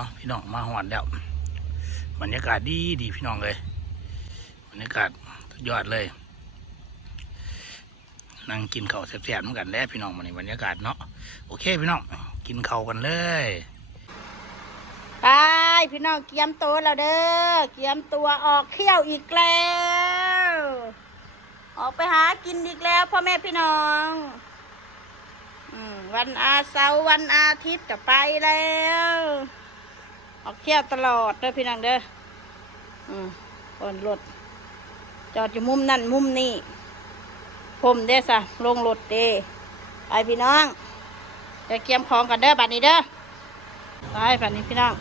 เอาพี่น้องมาหอดแล้วบรรยากาศดีดีพี่น้องเลยบรรยากาศยอดเลย นั่งกินข้าวแซ่บๆเหมือนกันแล้วพี่น้องมันในบรรยากาศเนาะโอเคพี่น้องกินข้าวกันเลยไปพี่น้องเกียมตัวแล้วเด้อเกียมตัวออกเที่ยวอีกแล้ว ออกไปหากินอีกแล้วพ่อแม่พี่น้องวันอาเสาร์วันอาทิตย์ก็ไปแล้ว ออกเที่ยวตลอดเด้อพี่น้องเด้ออืมบนรถจอดอยู่มุมนั่นมุมนี่ผมเด้อสะลงรถเด้ไปพี่น้องจะเกียมของกันเด้อบัดนี้เด้อไปแบบนี้พี่น้อง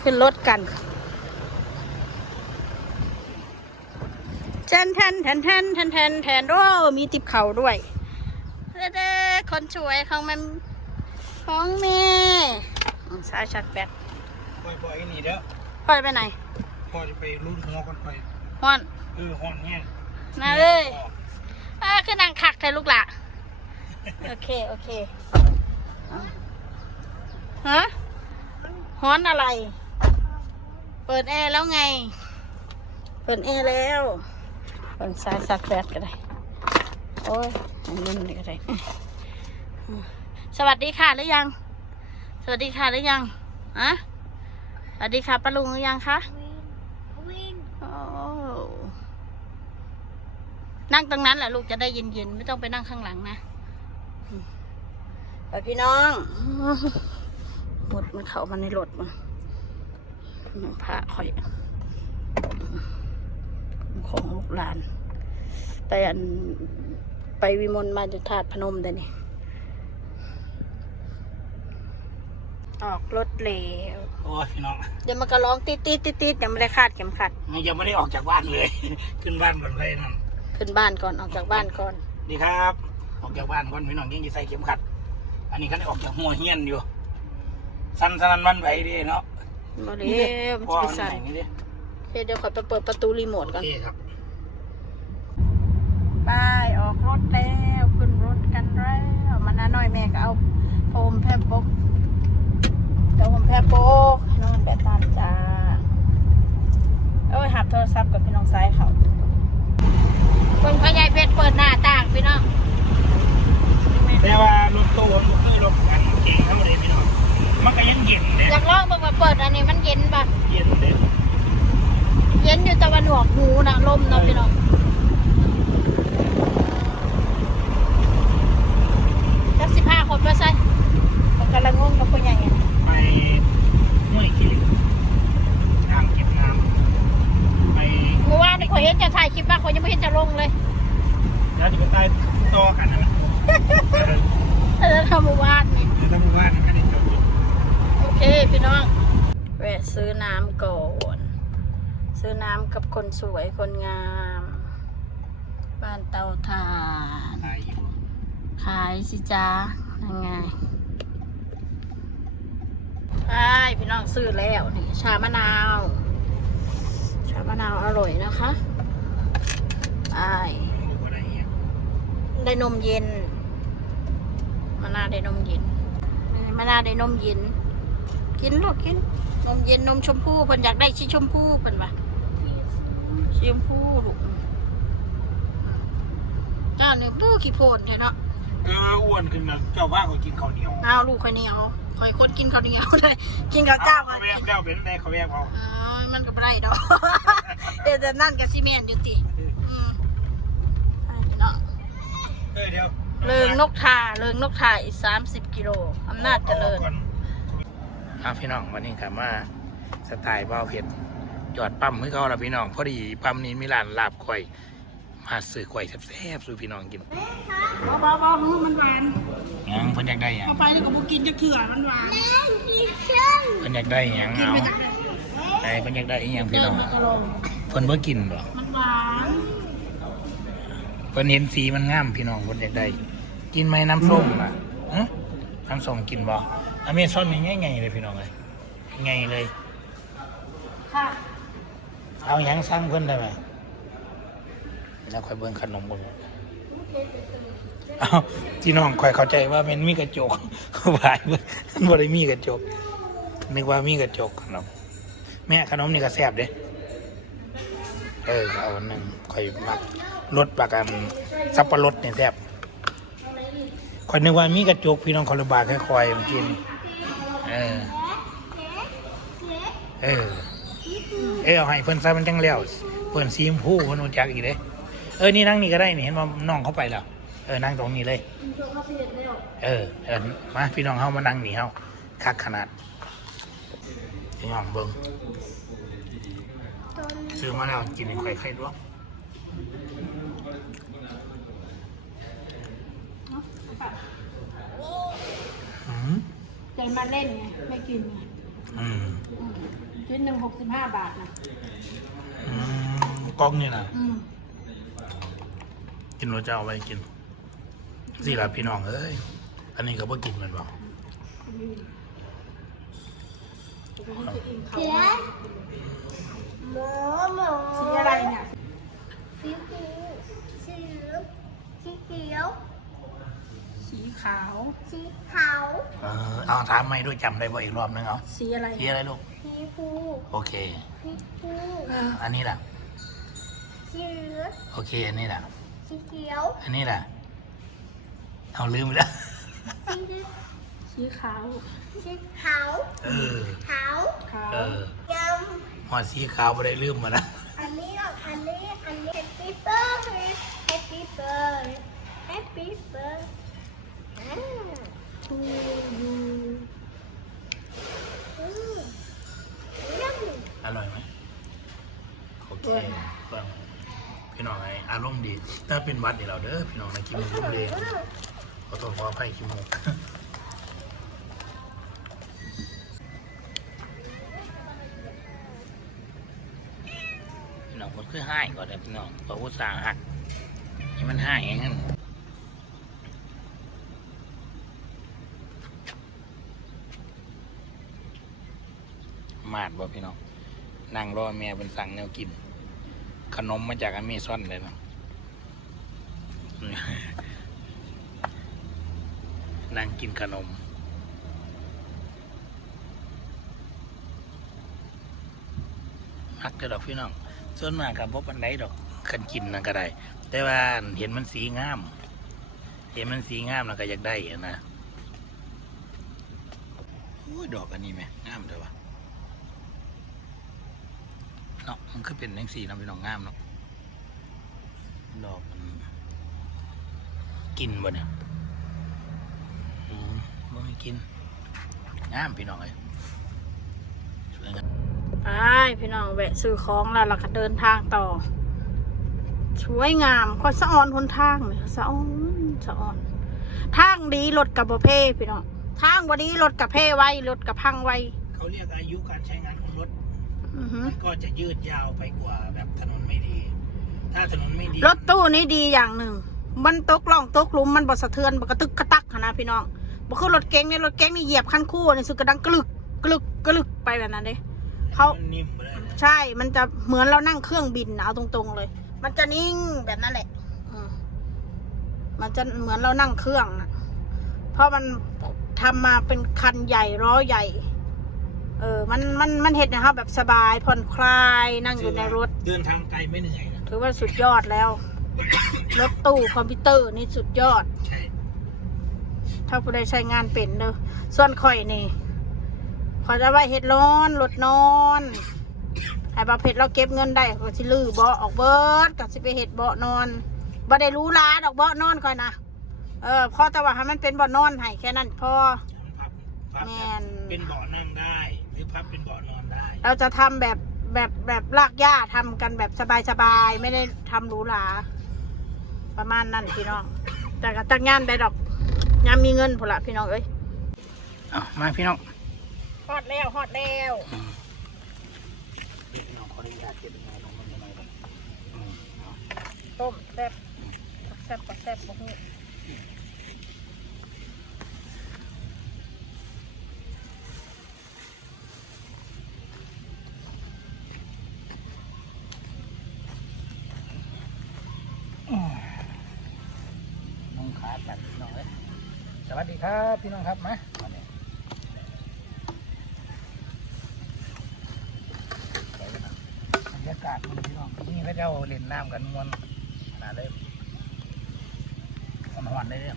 ขึ้นรถกันแทนแทนแทนแทนแทนแทนแทนโอ้มีติบเข่าด้วยเด้อคนสวยของมัน ของแม่อืมสายชัดแบตปล่อยปล่อยนี่เด้อปล่อยไปไหนพอจะไปรุ่นหัวก่อนปล่อยฮ้อนเออหอนแห้งมาเลยอ่าคือนางคักแต่ลูกละโอเค โอเคอ่าฮะฮ้อนอะไร เปิดแอร์แล้วไง เปิดแอร์แล้วเปิดสายสักแบตก็ได้ โอ้ยอันนั่นนี่ก็ได้อืม สวัสดีค่ะหรือยัง สวัสดีค่ะหรือยังอะสวัสดีค่ะป้าลุงหรือยังคะโอ้นั่งตรงนั้นแหละลูกจะได้เย็นๆ ไม่ต้องไปนั่งข้างหลังนะอืมไปพี่น้องหมดมันเข้ามาในรถมันมันพาคอย ของลูกหลาน ไปอันไปวิมลมาจุธาตุพนมเดี๋ยวนี้ ออกรถแล้วโอ้ยพี่น้องเดี๋ยวมันก็ร้องติดติดติดติดยังไม่ได้คาดเข็มขัดยังไม่ได้ออกจากบ้านเลย ขึ้นบ้านก่อนไปนั่นขึ้นบ้านก่อนออกจากบ้านก่อน ดีครับ ออกจากบ้านก่อนพี่น้องยังจะใส่เข็มขัด อันนี้ก็ได้ออกจากหัวเฮียนอยู่ สั้นสนันวันไหวดีเนาะมาเร็วมันพ่อจะไปมันสั่นไหนนี่ดิโอเคเดี๋ยวขอไปเปิดประตูรีโมทโอก่อนเคครับไปออกรถแล้วขึ้นรถกันแล้วมันน้าน้อยแม่ก็เอาโฟมแพร่ปกเดี๋ยวผมแพร่ปกนอนแบบตามจ้าเอ้ยหับโทรศัพท์กับพี่น้องซ้ายเขาเพิ่งพญายเพชรเปิดหน้าต่างพี่น้อง แต่ว่ารถตู้มันคือรถกันเก่งทั้งหมดเลยพี่น้องมันก็ยังเย็นเนี่ยอยากลองบอกว่าเปิดอันนี้มันเย็นปะเย็นเลยเย็นอยู่ตะวันหนวกหูนะลมเนาะพี่น้องจักสิบห้าคนมาใส่มันกำลังงงกับคนใหญ่ไงไปห้วยกิริอ่างเก็บน้ำไปเมื่อวานนี่ขอยเห็นจะถ่ายคลิปมาขอยยังไม่เห็นจะลงเลยแล้วจะไปใต้ต่อกันนะ เออทำเมื่อวานนี่ทำว่านไม่ได้จบโอเคพี่น้องแวะซื้อน้ำก่อน ซื้อน้ำกับคนสวยคนงาม บ้านเตาถ่านตายอยู่ขายสิจ้ายังไงไปพี่น้องซื้อแล้วนี่ชามะนาว ชามะนาวอร่อยนะคะไปบ่ได้เนี่ยได้นมเย็น มะนาวได้นมเย็นมะนาวได้นมเย็น กินลูกกิน นมเย็นนมชมพูเพิ่นอยากได้สีชมพูเพิ่นว่าสีชมพูลูกเจ้าเนี่ยปู้ขี้โพนแท้เนาะเอออ้วนขึ้นมาเจ้าว่าก็กินข้าวเหนียวเอาลูกข้าวเหนียวคอยคนกินข้าวเหนียวเลยกินข้าวเจ้าเขามาแวบเจ้าเป็นได้เขาแวบเอาอ๋อมันก็บ่ได้ดอกเดี๋ยวจะนั่นกับซีเมนต์อยู่ติอืมไปพี่น้องเออเดี๋ยว เลิงนกทาเลิงนกทาอีกสามสิบกิโลอำนาจเจริญครับพี่น้องวันนี้กลับมาสไตล์เบ้าเพชรจอดปั๊มให้เขาละพี่น้องพอดีปั๊มนี้มีร้านลาบข่อย มาซื้อข่อยแซ่บๆสู่พี่น้องกินเบาเบาเบามันหวานยังเพิ่นอยากได้หยังเอาไปแล้วก็บุกินจะเถื่อมันหวานเพิ่นอยากได้หยังกินเอาไปจากไหนไอ้เพิ่นอยากได้อีหยังพี่เดิน้นองมากระลงเพิ่นบ่กินบ่มันหวาน เพิ่นเห็นสีมันงามพี่น้องเพิ่นอยากได้ กินไหมน้ำส้มน่ะฮะน้ำส้มกินบ่อเมซอนนี่ง่ายๆเลยพี่น้องเลยง่ายเลย ค่ะเอาหยังสั่งเพิ่นได้ไหมแล้วค่อยเบิ่งขนมบ่เอาที่น้องคอยเข้าใจว่ามันมีกระจกเขาบายมันบ่ได้มีกระจก นึกว่ามีกระจกขนมแม่ขนมนี่ก็แซ่บเด้เออเอาอันหนึ่งคอยมัก รสปากกันสับปะรดเนี่ยแซ่บคอยนึกว่ามีกระจกพี่น้องคอลบาค่อยๆกี้นี่เออ เออ เออเอให้เพิ่นซะมันจังแล้วเพิ่นซีมผู้เพิ่นจักอีกเด้เออ นี่นั่งนี่ก็ได้นี่เห็นว่าน้องเขาไปแล้ว เออ นั่งตรงนี้เลย เออเออมาพี่น้องเฮามานั่งนี่เฮาคักขนาดพี่น้องเบิ่งซื้อมาแล้วกินให้ข่อยไข่ลวย กอืมใจมาเล่นไงไม่กินไงอืมอืมชิ้นหนึ่งหกสิบห้าบาทนะอืมกล้องนี่นะอืมกินเราจะเอาไว้กินสิล่ะพี่น้องเอ้ยอันนี้ก็บ่กินแมันบ่เขียนหมูหมูสีอะไรเนี่ย สีเขียวสีเหลืองสีเขียวสี ขาว สีขาวเออเอาถามไม่ด้วยจำได้บ่อีกรอบนึงเอาสีอะไรสีอะไรลูก สีฟูโอเค สีฟูอันนี้ล่ะ สีเหลืองโอเค อันนี้ล่ะ สีเขียว อันนี้ล่ะ เอาลืมไปแล้ว สีเหลืองสีขาวสีขาวเออ ขาวขาวเออยหอดสีขาวไม่ได้ลืมมานะำอันนี้อะอันนี้อันนี้ Happy birthday Happy birthday Happy birthday อร่อยไหมโอเคเบิ่งพี่น้องไออารมณ์ดี ถ้าเป็นวัดนี่เราเด้อพี่น้องในกินมูรุ่มเลยขอโทษขออภัยกินหมูพี่น้องมันคือให้ก่อนเลยพี่น้องเพราะอุตส่าห์หักให้มันให้อย่างนั้น มาดบ่พี่น้องนั่งรอแม่เป็นสั่งแนวกิน ขนมมาจากอเมซอนเลยเนาะนั่งกินขนมมักเด้อดอกพี่น้อง ส่วนมากกับพบปันไดดอกคันกินนั่นก็ได้ แต่ว่าเห็นมันสีงาม เห็นมันสีงามแล้วก็อยากได้นะโอ้ยดอกอันนี้ไหมงามเลยวะเนาะ มันคือเป็นแังสีเนาะพี่น้องงามเนาะดอกมันกินบ่เนี่ยอืมบ่ให้กินงามพี่น้องเลยสวยงามไปพี่น้องแวะซื้อของแล้วเราก็เดินทางต่อช่วยงามก็สะออนหนทางเลยสะออนสะออน ทางดีรถกับบ่เพพี่น้องทางบ่ดีรถกับเพไว้รถกับพังไว้เขาเรียกอายุการใช้งานข องรถอือหือมันก็จะยืดยาวไปกว่าแบบถนนไม่ดี ถ้าถนนไม่ดีรถตู้นี่ดีอย่างหนึ่ง มันตกล่องตกหลุมมันบ่สะเทือนบ่กระตึกกระตักหั้นนะพี่น้องบ่คือรถเก๋งเนี่ยรถเก๋งนี่เหยียบคันคู่นี่สึกกระดังกลึกกลึกกลึกไปแบบนั้นเด้เขา มันนิ่มไปเลยนะใช่ มันจะเหมือนเรานั่งเครื่องบินน่ะเอาตรงๆเลย มันจะนิ่งแบบนั้นแหละอืมมันจะเหมือนเรานั่งเครื่องนะเพราะมันทำมาเป็นคันใหญ่ล้อใหญ่ เออมันมันมันเห็นนะครับแบบสบายผ่อนคลายนั่งอยู่ในรถ เดินทางไกลไม่เหนื่อยนะถือว่าสุดยอดแล้ว รถตู้คอมพิวเตอร์นี่สุดยอด ใช่ ถ้าผู้ใดใช้งานเป็นเด้อส่วนข่อยนี่ข่อยจะไว้เฮ็ดร้อนรถนอนให้บาเพชรเราเก็บเงินได้ก็สิลื้อเบาะออกเบิดก็สิไปเฮ็ดเบาะนอนบ่ได้หรู้ลาดอกเบาะนอนก่อนนะเออพอแต่ว่าให้มันเป็นเบาะนอนให้แค่นั้นพอมันพับพับแมแบบนเป็นเบาะนั่งได้ห รือพับเป็นเบาะนอนได้เราจะทำแบบแบบแบบลากหญ้าทำกันแบบสบายๆ ไม่ได้ทำหรูหราประมาณนั้นพี่น้อง แต่ก็ตั้งงานได้ดอกงานมีเงินพอละพี่น้องเอ้ยเอามาพี่น้องฮอดแล้วฮอดแล้วพี่น้องขออนุญาตเก็บงานของมันหน่อยก่อนอืมเอาต้มแซ่บแซ่บก็แซ่บบ่ฮู้ ดกันพี่น้องเลยสวัสดีครับพี่น้องครับมาวันนี้บรรยากาศมันพี่น้องนี่เขาจะเล่นน้ำกันมวนขนาดเลยหอนๆเลยเนี่ย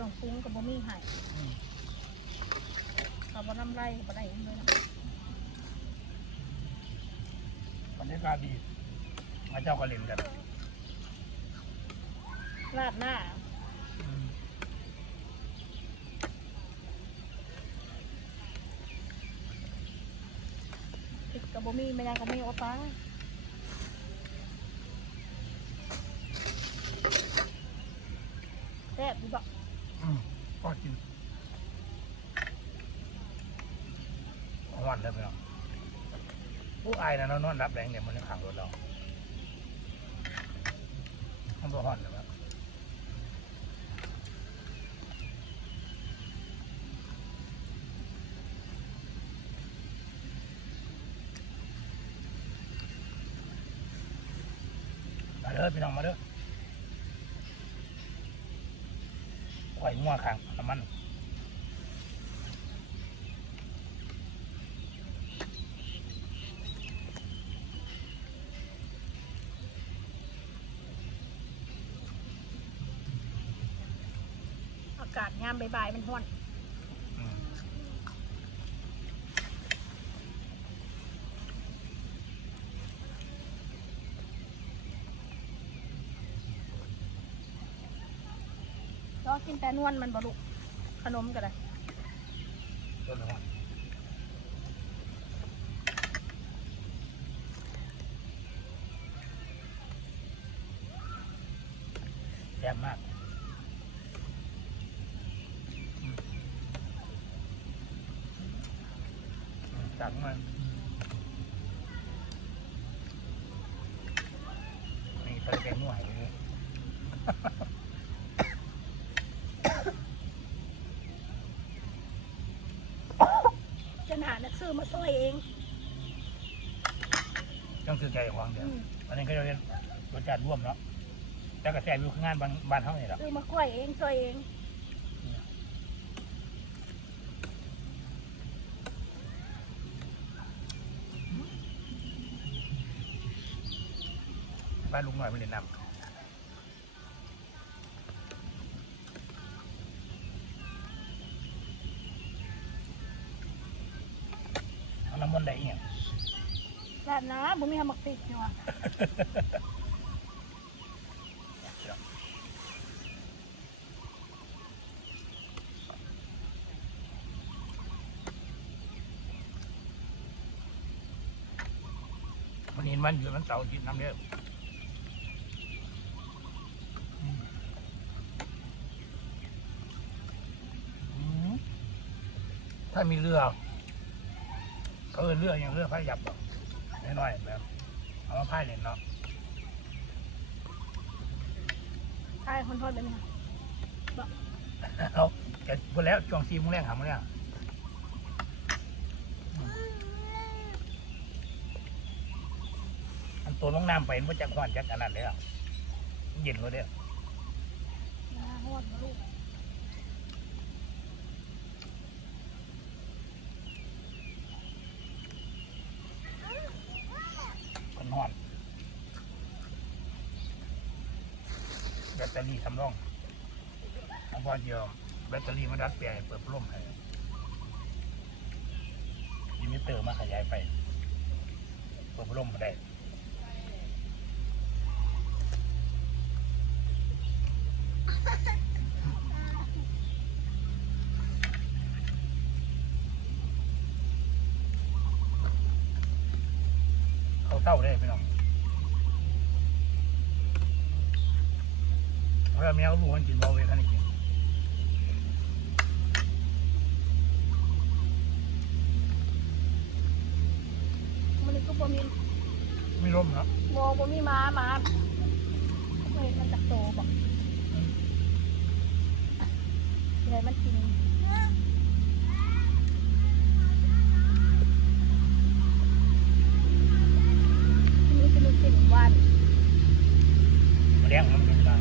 รื่องปรุงกับบ่มีให้กับบ่น้ำไรบ่ได้หยังเลยนะบรรยากาศดีมาเจ้าก็เล่นกันราดหน้าอืมพริกกับบ่มีไม่ยังก็มีโอตาแซ่บดีบ่อืมพ อกินหอนเลยพี่น้องผู้อายนะนอนรับแรงเนี่ยมันจะขังรถเรามันบ่หอนเลยครับมาเด้อพี่น้องมาเด้อข่อยงัวขังน้ำมัน อากาศ ยามบ่ายๆมันห้อนก็กินแต่นวลมันบ่ลูกขนมก็ได้ต้นหอม หานักซื้อมาซอยเอง ต้องซื้อใจของเดียวอืม อันนี้ก็จะเรียนรสชาติร่วมเนาะแล้วก็แซ่บอยู่ข้างงานบ้านบ้านเท่านี่แหละซื้อมาก้อยเองซอยเองบ้านลุงหน่อยไม่เรียนนำ ราดน้าบ่มีหมักพริกอยู่อะวันนี้มันอยู่มันเสาร์อาทิตย์น้ำเยอะอืมอืมถ้ามีเรือเขาเออเรืออย่างเรือพายยับหรอก น้อยๆแบบเอามาพายเล่นเนาะใช่คนทอดแบบนี้ค่ะเอาแต่พอแล้วช่วงซีโมุ้งแรกหาโมุ้งแรกอันตัวลงน้ำไปมันจะควันจักอันนั้นเลยอะเย็นเลยเด้อหน้าฮอดบ่ลูก อเดียวแบตเตอรี่มันดัดแปลงเปิดร่มให้ยิมิเตอร์มาขยายไป เปิดร่มได้เขาเต้าได้พี่น้องเราแมวรู้มันจินเบาเวกันอีก บ่มีไม่ร่มเนาะบ่บ่มีม้าม้าเห็นมันจากโตบอกอะไรมันกินนี่คือลูกศิษย์วัน มาเลี้ยงมันเป็นการ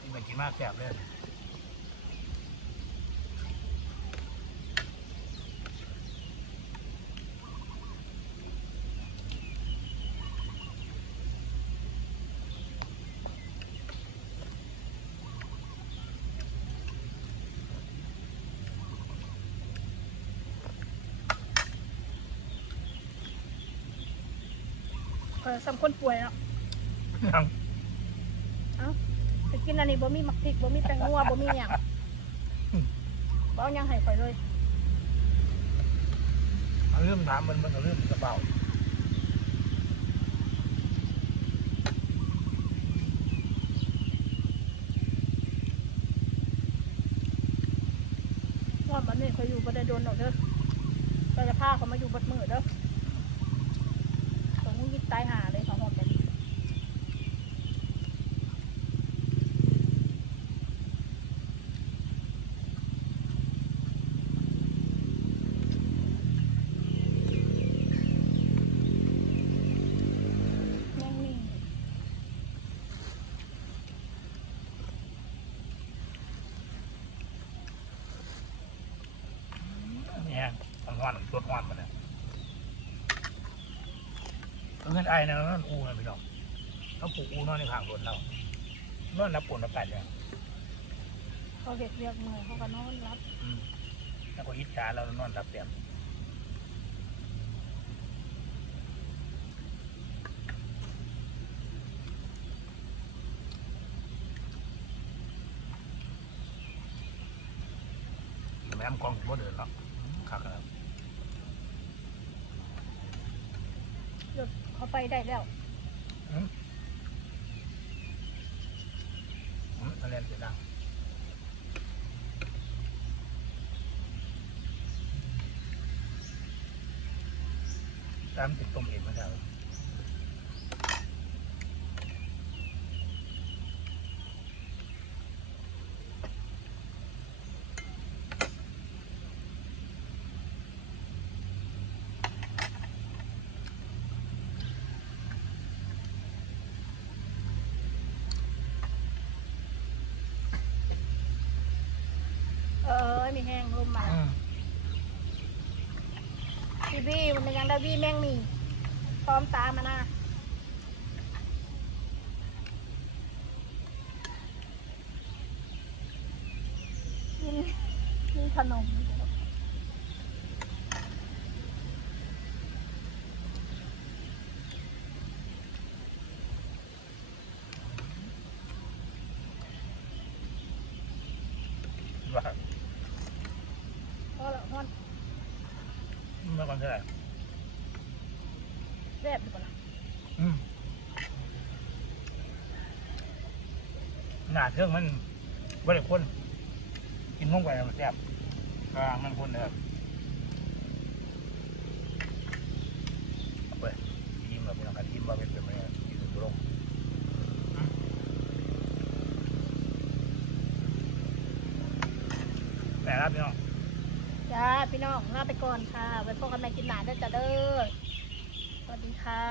กินไปกินมากแสบเลยเออสำคนป่วยเนาะยังเอ้าไป กินอันนี้บ่มีมักพริกบ่มีแตงนัวบ่มีหยังบ่เอาหยังให้ข่อยเลยเอาเริ่มถามมันมันก็เริ่มกระเป๋าว่าบัดนี้ข่อยอยู่บ่ได้โดนดอกเด้อก็จะพาเขามาอยู่บัดมื้อเด้อต้องยิดตายหาเลยเขาหอมแบบนี้ ยังมี เนี่ยมันหวานสดหวานมันเนี่ย เงินไอ้นะนั่นอูนะพี่น้องเขาปลูกอูนอนในข้างรถเรานอนนับปนนับกันเนี่ยเขาเห็ดเรียกมือเขาก็นอนรับอืมแล้วก็อิจฉาเรานอนรับเต็มแม่มกองบ่เดินแล้วขาดแล้ว หยุด เขาไปได้แล้วอืมอืมคะแนนเสียดังตามติดต้มเห็นไม่ได้หรอ เออมีแห้งลมมา อืม พี่บี้มันเป็นยังได้บี้แม่งมีพร้อมตามมานะกินกินขนม ว่า พอละฮอน เมื่อก่อนเท่าไหร่ แซ่บดีกว่าล่ะ อืม หนาเครื่องมันบริคนกินห้องไปมันแซ่บกลางมันคนนะครับอไปยิ้มแบบไม่ต้องการยิ้มว่าเป็นแบบนี้ยืนตรงแต่ละพี่น้องจ้าพี่น้องลาไปก่อนค่ะไว้พบกันใหม่กินหนาเด้อจ้าเด้อสวัสดีค่ะ